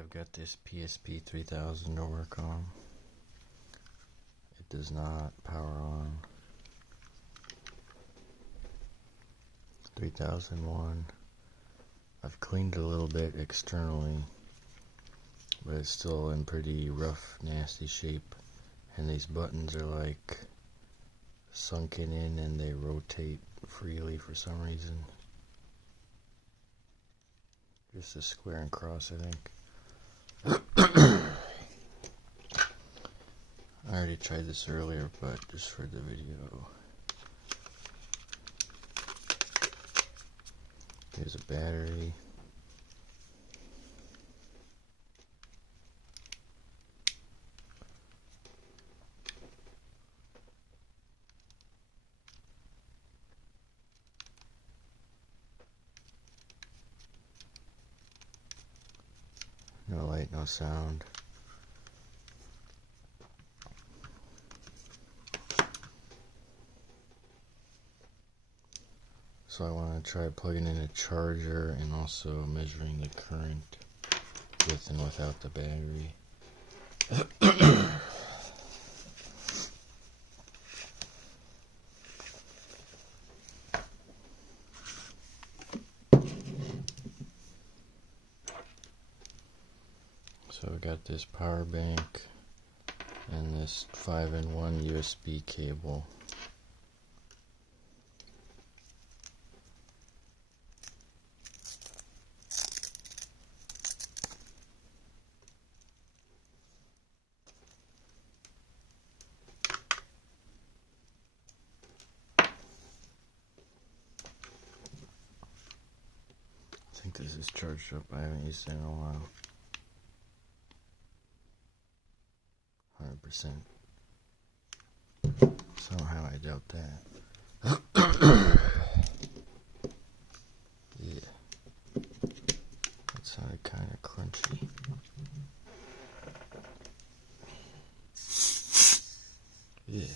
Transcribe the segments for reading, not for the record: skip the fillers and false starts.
I've got this PSP 3000 to work on. It does not power on. 3001. I've cleaned it a little bit externally, but it's still in pretty rough, nasty shape. And these buttons are like sunken in and they rotate freely for some reason. Just a square and cross, I think. I already tried this earlier, but just for the video. Here's a battery. No light, no sound. So I want to try plugging in a charger and also measuring the current with and without the battery. So I got this power bank and this 5-in-1 USB cable. I think this is charged up. I haven't used it in a while. 100%. Somehow I doubt that. Yeah. That sounded kind of crunchy. Yeah.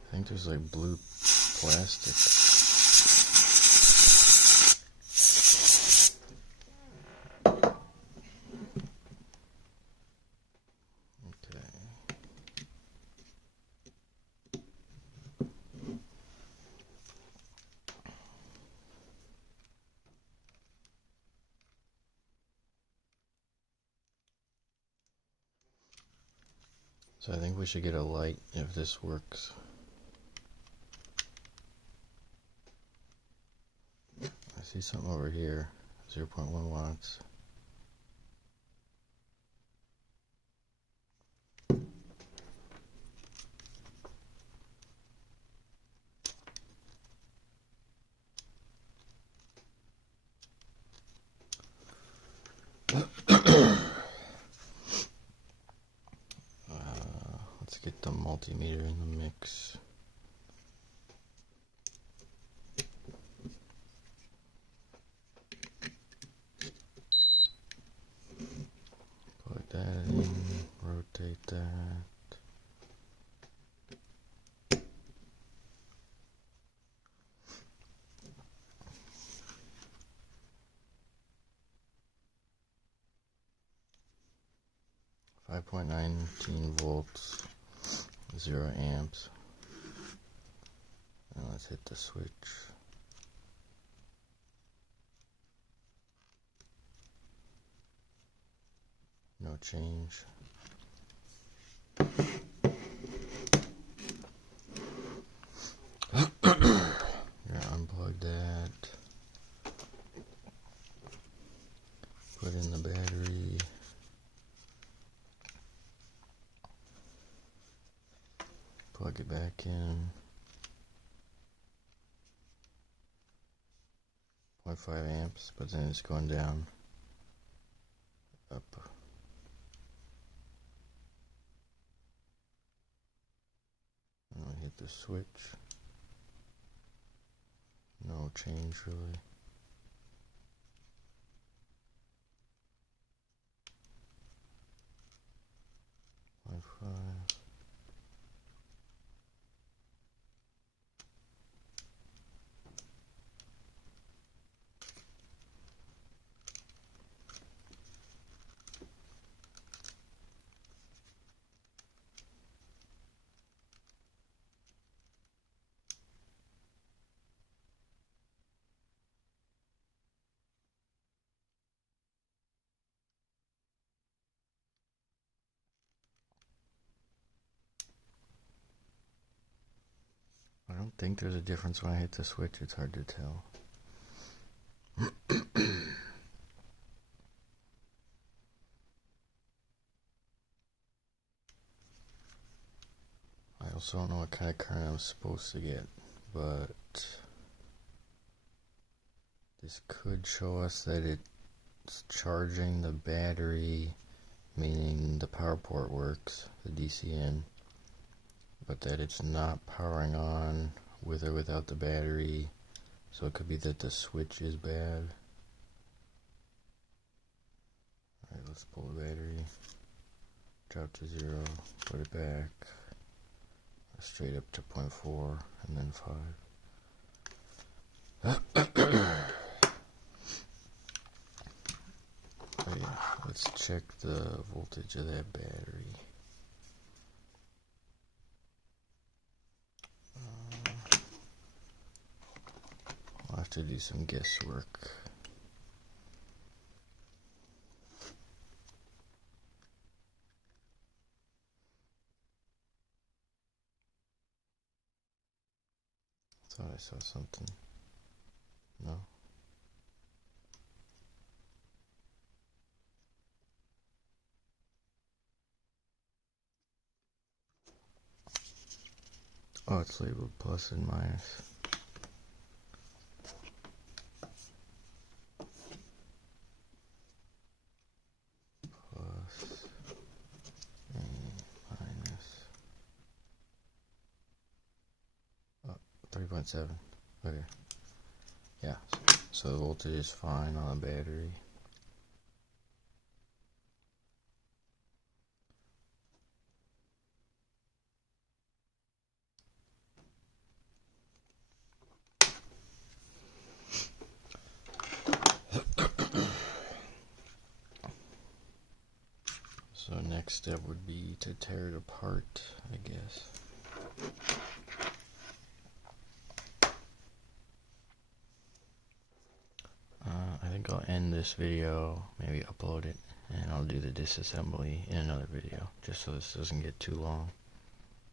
I think there's like blue plastic. So I think we should get a light if this works. I see something over here, 0.1 watts. Let's get the multimeter in the mix. Plug that in, rotate that. .19 volts, 0 amps. And let's hit the switch. No change. Gonna unplug that. Put in the battery. Plug it back in. 0.5 amps, but then it's going down. Up. And I hit the switch. No change really. 0.5. I don't think there's a difference when I hit the switch. It's hard to tell. I also don't know what kind of current I'm supposed to get, but this could show us that it's charging the battery, meaning the power port works, the DC in, but that it's not powering on with or without the battery, so it could be that the switch is bad. Alright, let's pull the battery, drop to 0, put it back, straight up to 0.4, and then 5. Oh yeah, let's check the voltage of that battery. I'll have to do some guesswork. Thought I saw something. No. Oh, it's labeled plus and minus. Plus and minus. Oh, 3.7. Okay. Yeah. So the voltage is fine on the battery. So next step would be to tear it apart, I guess. I think I'll end this video, maybe upload it, and I'll do the disassembly in another video, just so this doesn't get too long.